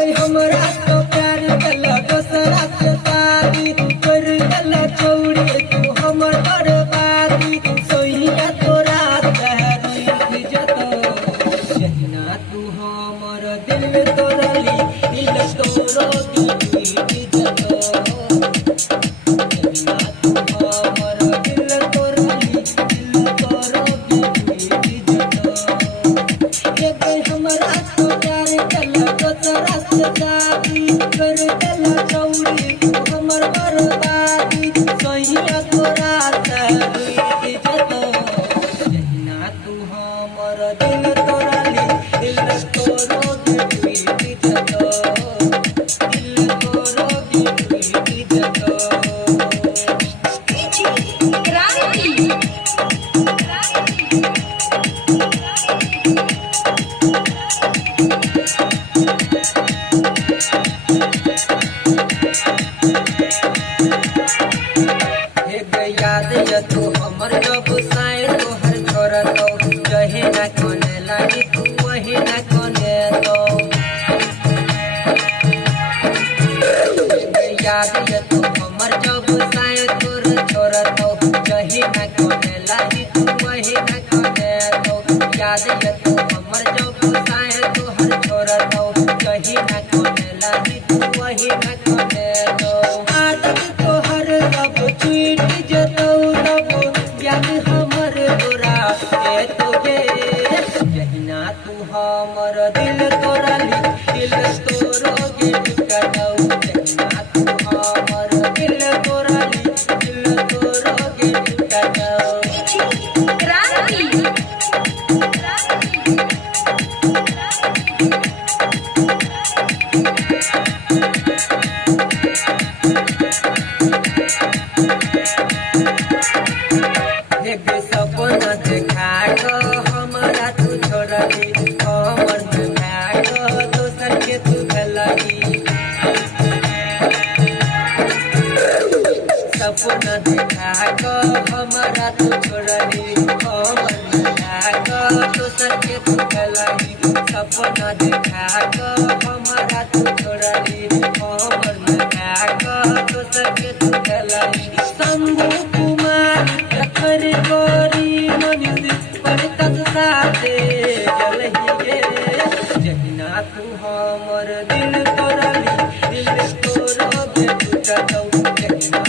गई हमरा तो प्यार कला दोसरा के शादी कर गला छोड़ी तू हमर बर्बादी सोहिया तोरा तहरी जतो जहिना तू हमर दिल तोरली दिल तोरो की जतो जहिना तू हमर दिल तोरली दिल तोरो की जतो ये गई हमरा तो प्यार कला दोसरा के शादी कर गला छोड़ी तू हमर बर्बादी सोहिया तोरा तहरी जतो जहिना तू हमर दिल तोरली दिल तोरो की जतो दिल तोरो की जतो याद य तू हमर जब साए तोहर छोरा तो जहे ना कोने लागी तू वही ना कोने तो याद य तू हमर जब साए तोर छोरा तो जहे ना कोने लागी तू वही ना कोने तो याद य तू हमर जब साए तोहर छोरा तो जहे ना कोने लागी तू वही ना कोने तो आदत तोहर सब छूट जतो याद हमर तोरा ए तोगे जहिना तू हमर दिल तोरली दिल तोरो के टुकड़ौ जहिना तू हमर दिल तोरली दिल तोरो के टुकड़ौ एक सपना देखा को हमरा तू छोड़ली हमर में भाग दोसर के तू भलाई सपना देखा को हमरा तू छोड़ली हमर में भाग दोसर के तू भलाई सपना देखा को हमरा तू छोड़ली हमर में भाग दोसर के तू भलाई शंभू कुमार रखर गोरी मनुष्य पर तब साथे जलही गे जहिना तू हमर दिल तोरली दिल तोरो के टुकड़ौ जहिना